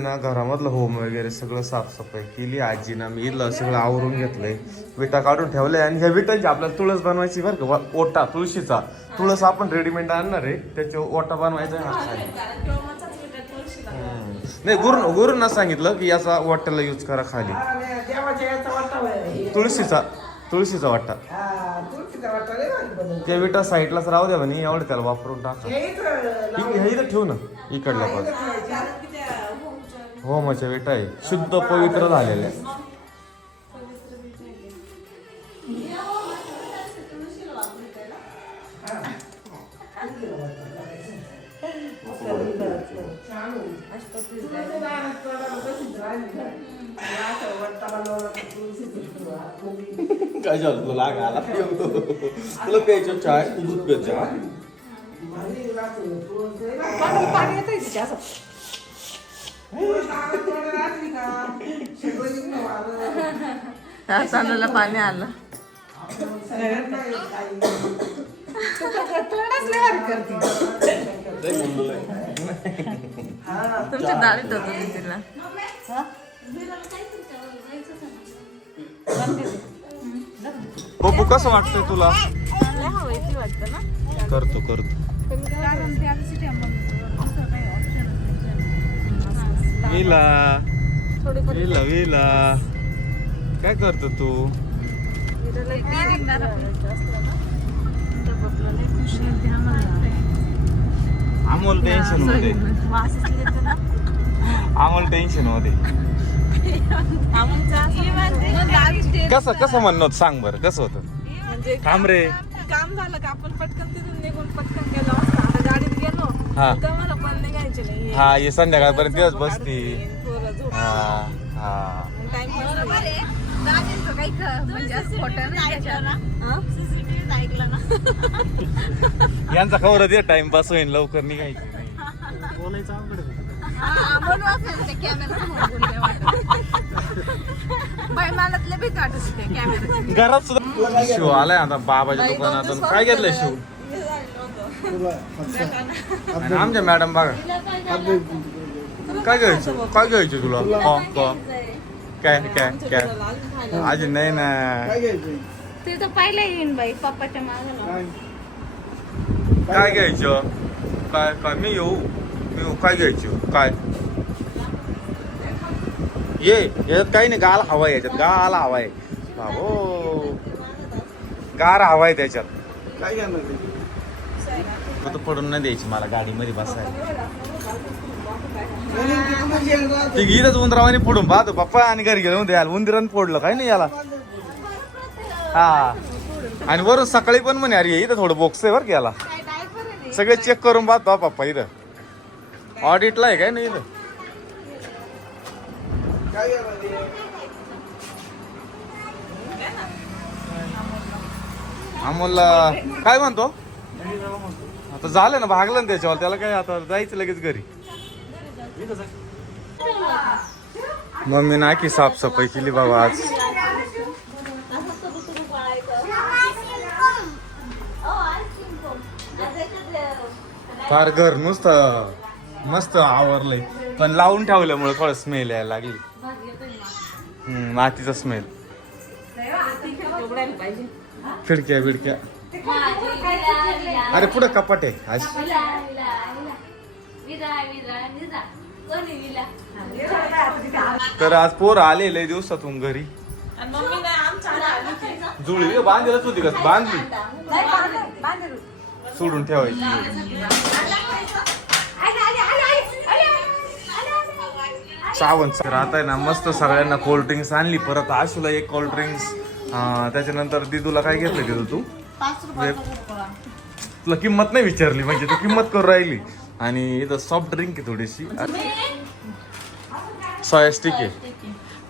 ना घरामधलं होम वगैरे सगळं साफसफाई केली आजीना मी सगळं आवरून घेतलंय. विटा काढून ठेवलंय आणि ह्या विटांची आपल्याला तुळस बनवायची बरं का ओटा तुळशीचा. तुळस आपण रेडीमेड आणणार आहे त्याच्या ओटा बनवायचा. नाही गुरु गुरुंना सांगितलं की याचा वाट्याला यूज करा खाली. तुळशीचा तुळशीचा वाटा. त्या विटा साईडलाच राहू द्या म्हणे एवढं त्याला वापरून टाका. हे इथं ठेवू ना. इकडल्या पण. होमाच्या विटा आहे. शुद्ध पवित्र झालेल्या आतमध्ये. काय झालं? तुला लाग आला. तुला प्यायचं चाय? तू दूध प्यायचं. पाणी असं. वारं. चालूला पाणी आलं. हा, तुमच्या डाळीत होतं मी तिला. बबू कसं वाटतंय तुला? करतो करतो. विला. विला विला. काय करतो तू? अमोल टेन्शनमध्ये अमोल टेन्शनमध्ये कसं कसं म्हणणं होतं? सांग बरं कसं होतं? म्हणजे थांब रे. काम झालं का? आपण पटकन तिथून निघून पटकन गेलो गाडीत गेलो. हा. तर मला पण निघायचे नाही. हा ये संध्याकाळपर्यंत दिवस बसती. पोरं झोप. हा हा. टाइम यांचा खबर दे टाइमपास होईल लवकर निघायची नाही. घरात सुद्धा शिव आलाय आता बाबाच्या दुकानातून. काय घेतलंय शिव? आणि आमच्या मॅडम बघा. काय घ्यायचं? काय घ्यायचं तुला? हो हो. काय काय काय? आज नाही ना. ते तर पाहिलं येईन बाई पप्पाच्या मागाला काय? घ्यायचं? काय काय? मी येऊ. मी येऊ. काय घ्यायचं? काय? ये याच्यात काही नाही. गाल हवा आहे याच्यात. गाल हवा आहे. बाबो. गार हवा आहे त्याच्यात. काय घेणार? पडून नाही द्यायची मला गाडीमध्ये बसायला. ती इथंच उंदरावाने फोडून पाहतो पप्पा आणि घरी गेलो द्याल. उंदिरान फोडलं काय नाही याला. हा. आणि वरून सकाळी पण म्हणे अरे इथं थोडं बॉक्स आहे बरं की याला. सगळे चेक करून पाहतो पप्पा इथं. ऑडिटला आहे काय नाही इथं? अमोलला. काय म्हणतो? आता झालं ना भागलं ना त्याच्यावर. त्याला काय आता जायचं लगेच घरी. मम्मीनं आखी साफसफाई केली बाबा आज. फार घर नुसतं मस्त आवरलंय. पण लावून ठेवल्यामुळे थोडं स्मेल यायला लागली. मातीचा स्मेल खिडक्या बिडक्या अरे पुढे कपाट आहे. आज तर आज पोर आले लय दिवसातून घरी. आणि मम्मी नाही आमच्या आधी आली होती? जुळली बांधलेलच होती का? बांधली. सोडून ठेवायची. सावंत सर आता आहे ना मस्त सगळ्यांना कोल्ड्रिंक्स आणली. परत आशूला एक कोल्ड्रिंक्स त्याच्यानंतर दिदूला काय घेतलं दिदू तू? तुला किंमत नाही विचारली म्हणजे तू किंमत करून राहिली. आणि इथं सॉफ्ट ड्रिंक आहे थोडीशी. सोया स्टिक आहे.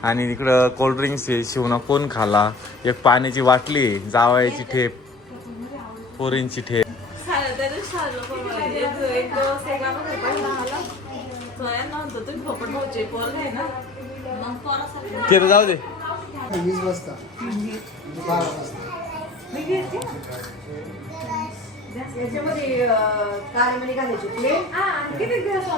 आणि इकडं कोल्ड्रिंक्स आहे शिवना कोण खाला? एक पाण्याची बाटली आहे जावयाची ठेप. पोरींची ठेप. ते तर जाऊ दे. वीस वाजता म्हणजे बारा वाजता याच्यामध्ये घालायचे प्लेन किती दिवस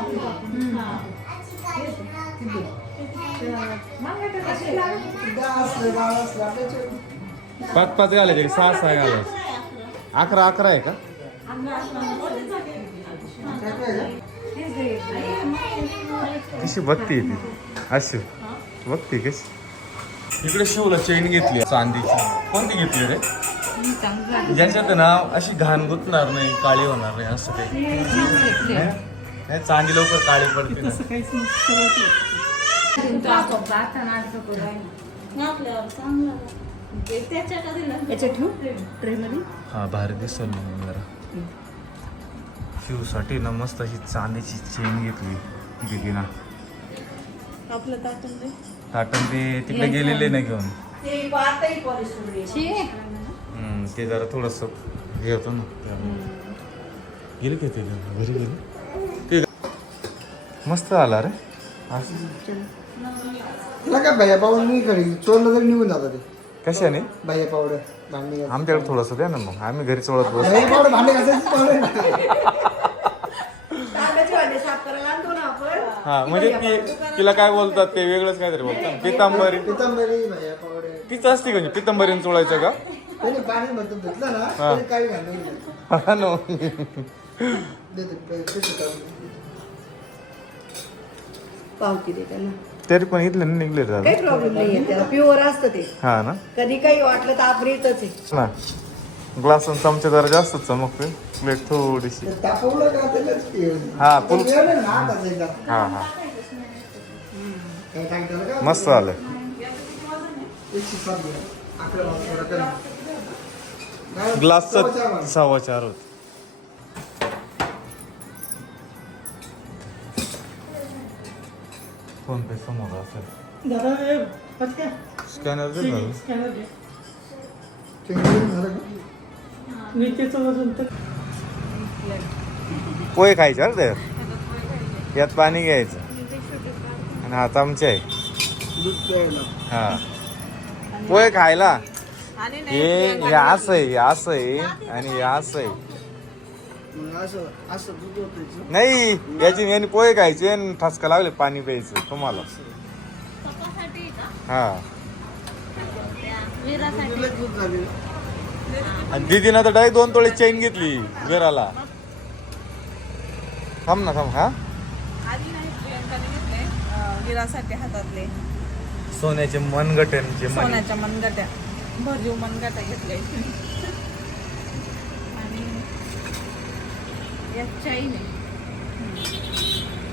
पाच पाच घालायचे का? सहा सहा घालायचे? अकरा अकरा आहे का? कशी बघती ती? अशी. बघती कशी? इकडे शिवला चेन घेतली चांदीची. कोणती घेतली रे? ज्याच्यात ना अशी घाण गुतणार नाही काळी होणार नाही असं काही. नाही? नाही, चांदी लवकर काळी पडते चांगलं. हा भारी दिसल मग जरा. शिवसाठी ना मस्त अशी चांदीची चेन घेतली दिदीना. आपलं ताटून दे. ताटण ते तिकडे गेलेले ना घेऊन. ते ते जरा थोडस हे होतं ना. त्यामुळे. गेले का ते घरी गेले? ते मस्त आला रे. असं. तुला काय भैया पावडर नाही घरी? चोरलं तरी निघून जातं ते. कशाने? भैया पावडर भांडी घासायची. आमच्याकडे थोडस द्या ना मग. आम्ही घरी चोळत बसतो भैया पावडर भांडी घासायची पावडर आहे. तांब्याची भांडी साफ करायला आणतो ना आपण. हा म्हणजे ती तिला काय बोलतात ते वेगळंच काहीतरी बोलतात. पितांबरी. पितांबरी भैया पावडर तीच असते का म्हणजे पितांबरीने चोळायचं का? त्याने पाणी म्हणतो धुतलं ना हा. तरी काही घालून नाही. हा ना देते पै- पैसे काढून. पावती दे त्यांना तरी पण इथले नाही निघले दादा काही प्रॉब्लेम नाहीये त्याला प्युअर असतं ते हा ना कधी काही वाटलं तर आहे ना ग्लास आणि चमचे जरा जास्त चमकते प्लेट थोडीशी ते तापवलं का त्यालाच पिऊन. हा, पण वेळ नाही ना असायचा. हा हा काय सांगताल का? मस्त आलं एकशे सात. अकरा. ग्लासचा. सव्वा चार होत. फोन पे समोर असेल? हे? स्कॅनर दे का? पोहे खायचे अरे त्यात यात पाणी घ्यायचं. आणि हा चमचे आहे. हा. पोहे खायला? हे हे असं आहे हे असं आहे आणि हे असं आहे. मग असं असं दूध ओतायचं. नाही याची याने पोहे खायचे आणि ठसका लागले पाणी प्यायचं तुम्हाला. हा. दूधला दूध झाले. आणि दीदीनं तर डायरेक्ट दोन तोळे चेन घेतली विराला. थांब ना थांब हा? आधी नाही प्रियंकाने घेतले अं, विरासाठी हातातले. सोन्याचे मनगट्यांचे मणी सोन्याच्या मनगट्या. भरीव मनगट्या घेतल्या. आणि chain आहे.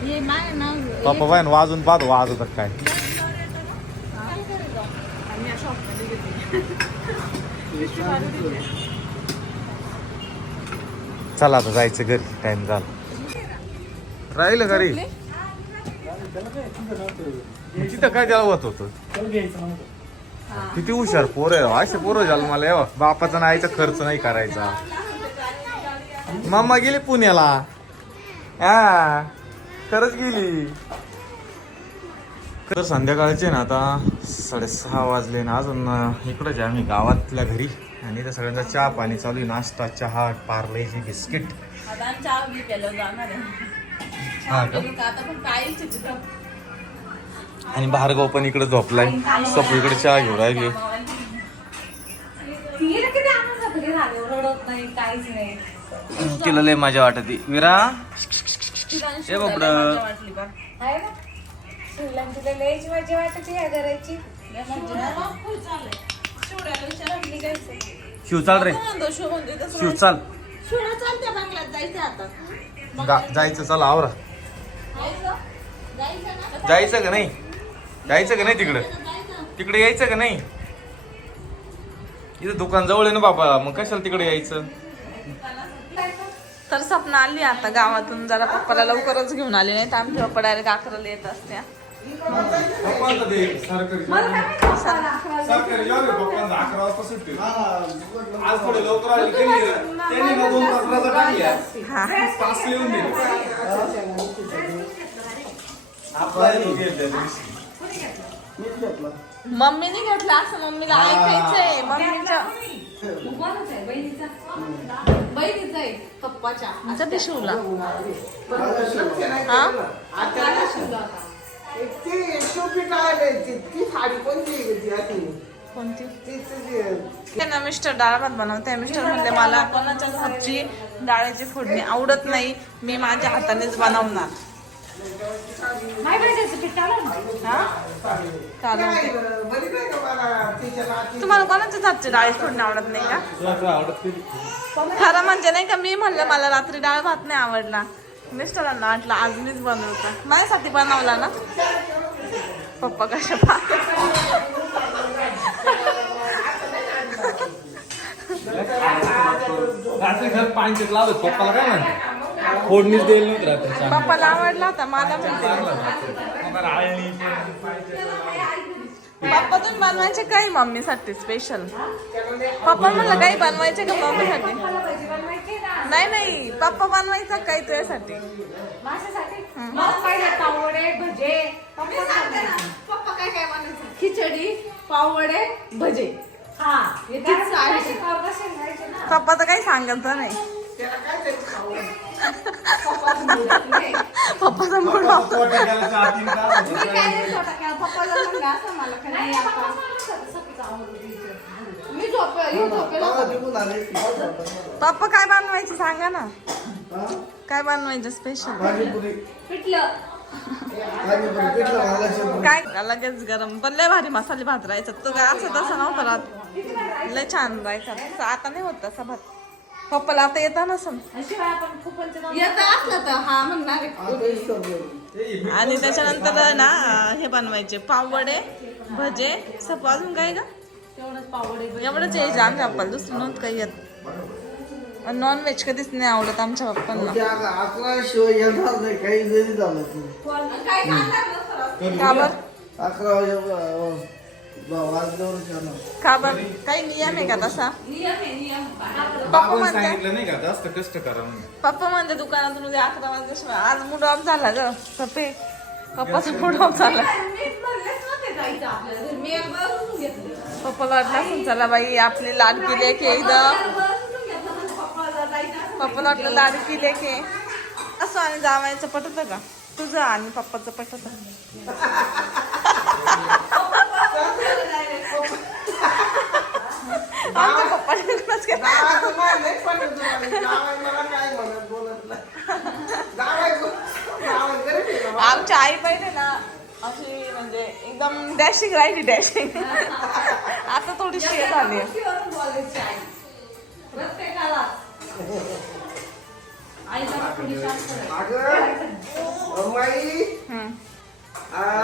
हे माय ना पप्पा बाय वाजून पाहतो वाजवतात काय. आम्ही या शॉपमध्ये घेतली पिशवी बांधून दिली. चला आता जायचं घरी टाइम झाला. राहिलं घरी तिथं काय त्याला होत? होत किती हुशार पोर आहे राव. असे पोरं झालं मला यावं बापाचा आईचा खर्च नाही करायचा. मामा गेली पुण्याला. हा खरंच गेली. तर संध्याकाळचे ना आता साडेसहा वाजले ना अजून इकडंच आहे आम्ही गावातल्या घरी. आणि इथं सगळ्यांचा चहा पाणी चालू आहे. नाश्ता चहा पार्लेजी बिस्किट. हा का? आणि भार्गव पण इकडे झोपलाय. सपू इकडे चहा घेऊन राहिली. तिला लय मजा वाटत. विरा? लय बापडं. शिव चाल रे. शिव चाल. जायचं चला आवरा? जायचं का नाही? जायचं का नाही तिकडे? तिकडे यायचं का नाही? इथं दुकान जवळ आहे ना बाबा मग कशाला तिकडे यायचं? तर सपना आली आता गावातून जरा पप्पाला लवकरच घेऊन आली नाही तर आमच्या पप्पा डायरेक्ट अकराला येत असत्या. हे मम्मीने घेतला असं मम्मीला ऐकायचंय. मम्मीच्या बहिणीचा. आहे पप्पाच्या. आमच्या ते शिवला. हा? एकटी टाळले ती साडी कोणती ती. ते ना मिस्टर डाळ भात बनवते. मिस्टर म्हणले मला कोणाच्या हातची डाळीची फोडणी आवडत नाही. मी माझ्या हातानेच बनवणार. नाही भाज्याचं पीठ टाकलं ना. हा चालेल काय ते. बरं, बरी नाही का मला तिच्या तुम्हाला कोणाच्याच हातची डाळीची फोडणी आवडत नाही का खरं म्हणजे नाही का मी म्हणलं मला रात्री डाळ भात नाही आवडला मिस्टरांना वाटलं आज मीच बनवता माझ्यासाठी बनवला ना पप्पा कशा रात्री घर पाणी लावत पप्पाला काय म्हणते फोडणीच देईल नव्हतं रात्री सांग पप्पाला आवडला होता मला म्हणते आळणी पप्पा तुम्ही बनवायचे काही मम्मीसाठी स्पेशल पप्पा म्हणलं काही बनवायचे का मम्मीसाठी? नाही नाही पप्पा बनवायचा काही तुझ्यासाठी? माशासाठी मग पहिले पावडे भजे. पप्पा काय काय बनायचं खिचडी पावडे भजे. हा हे पप्पा तर काही सांगत नाही. त्याला काय तरी खाऊ आले. पप्पा काय बनवायचे सांगा ना? काय बनवायचं स्पेशल काय? लगेच गरम. पण लय भारी मसाले भात राहायचा. तो काय असं तसं नव्हतं राहत. लय छान राहायचा. आता नाही होत तसा भात. पप्पाला आता येता नसन शिवाय आपण खूपच येतं असलं तर हा म्हणणार आहे. आणि त्याच्यानंतर ना हे बनवायचे. पाववडे भजे सप अजून काय का तेवढंच पावडे एवढंच यायचं आमच्या पप्पाला दुसरं नव्हतं काही येत. नॉन व्हेज कधीच नाही आवडत आमच्या पप्पांना. अकरा शिवाय येणार नाही काही जरी झालं तरी. काय सांगणार नसतं. का बर? अकरा वाजे का बर? काही नियम आहे का तसा? पप्पा म्हणते सांगितलं नाही का? जास्त कष्ट करा म्हणून. पप्पा म्हणते दुकानातून उद्या अकरा वाजल्याशिवाय आज मूड ऑफ झाला ग. सपे पप्पाचा मूड ऑफ झाला. पप्पाला वाटलं असेल चला बाई आपली लाडकी लेक आहे इथं एक वेळ उठून घेतलं म्हणजे पप्पाला वाटलं लाडकी लेक आहे असं आणि जावायचं पटत का? तुझं आणि पप्पाचं पटत आमच्या पप्पाने लग्नच केलं. गावाचं नाही, लय पटत तुम्हाला. गावाय मला काय म्हणत बोलत नाही. गावाय गावाय आमच्या आई पहिले ना अशी म्हणजे एकदम डॅशिंग राहिली डॅशिंग आता थोडीशी झाली.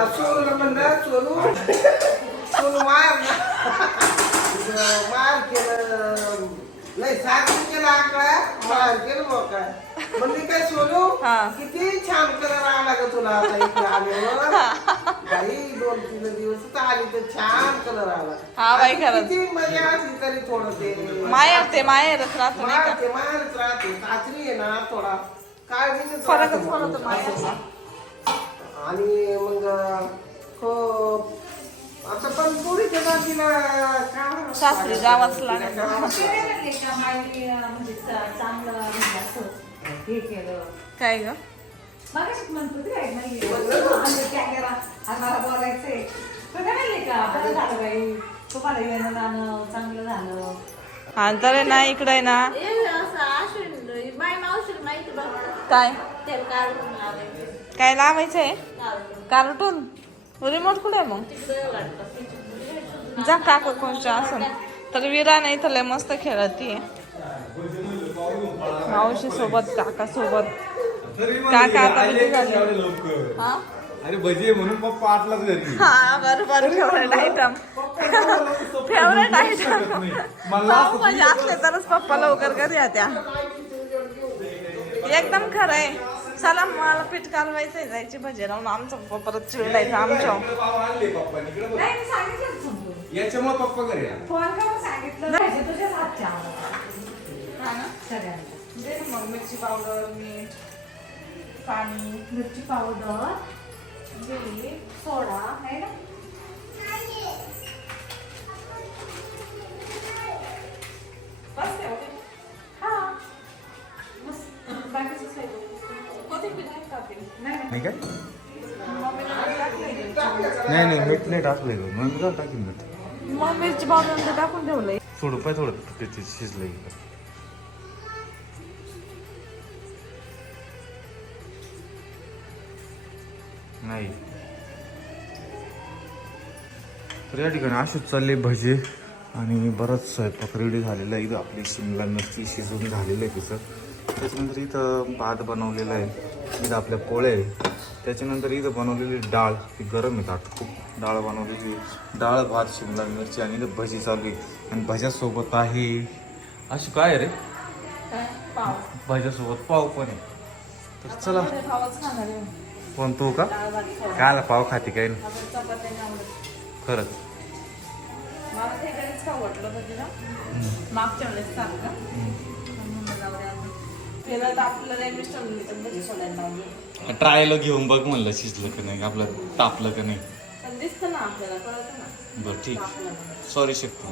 सोनूला म्हणलं सोनू सोनू मार मार केलं. नाही साखर केलं आकडा. मार केलं मग काय म्हणली काय सोनू हा. किती छान कलर आला ग तुला आता इकडे आल्यावर. बाई दोन तीन दिवस तर आली तर छान कलर आला. हा बाई, खरंच. किती मजा असली तरी थोडं ते माहेर ते माहेरच राहतो नाही का? मारते राहते. काचरी आहे ना थोडा. काळजीच फरकच पडतो माहेरचा आणि मग हो आता पण पुरीच्या जातीला काय सासरी जावंच लागेल. म्हणजे च- चांगलं म्हणजे असं हे केलं. काय ग? मगाशीच म्हणत होती काय नाही म्हणजे कॅमेरा आम्हाला बोलायचंय. पण काय म्हणले का बरं झालं बाई तुम्हाला येणं जाणं चांगलं झालं. हा तर आहे ना. इकडे आहे ना काय? काय लावायचंय? कार्टून? रिमोट कुठे आहे मग? जा काका कोणच्या असं? तर विरा नाही तर लय मस्त खेळती मावशी सोबत काका सोबत. काका आता किती झाले. हा? अरे भजी म्हणून पप्पा आठलाच घरी हा बरोबर फेवरेट आयटम फेवरेट आयटम असले तरच पप्पा लवकर घरी येत्या. एकदम खरं आहे. चला मला पीठ कालवायचंय जायची भजी राहून आमचा पप्पा परत चिडायचं आमच्या. पाव आणले पप्पानी इकडे नाही मी सांगितलं समजून. बघ. याच्यामुळे पप्पा घरी आले. फोन करून सांगितलं. पाहिजे तुझ्याच हातच्या आम्हाला. हा ना? सगळ्यांना दे ना मग मिरची पावडर मीठ पाणी. मिरची पावडर. सोडा आहे ना? बस तेवढे. नाही टाकली. नाही नाही काय. नाही नाही मीठ नाही टाकलंय गं. मग मी काय टाकीन मीठ मग मिरची पावडर ते टाकून ठेवलंय थोडं पाय थोडं ते शिजलंय नाही तर या ठिकाणी अशीच चालले भजे आणि बराच स्वयंपाक रेडी झालेला आहे इथं आपली शिमला मिरची शिजून झालेलं आहे तिचं त्याच्यानंतर इथं भात बनवलेला आहे इथं आपल्या पोळे त्याच्यानंतर इथं बनवलेली डाळ ती गरम आहे ताट खूप डाळ बनवलेली. डाळ भात शिमला मिरची आणि इथं भजी चालू आहे. आणि भज्यासोबत आहे अशी काय रे? पाव. भज्यासोबत पाव पण आहे. तर चला. कोण तू का. कायला पाव खाते काय? खरंच. मला ते कधीच खाऊ वाटलं होतं ना मागच्या वेळेस तर आपल्याला मिस्टर भजी सोडायला लावली ट्रायला घेऊन बघ म्हणलं शिजलं का नाही आपलं तापलं का नाही. पण दिसतं ना आपल्याला कळतं ना. बरं ठीक. आपल्याला सॉरी शिकतो.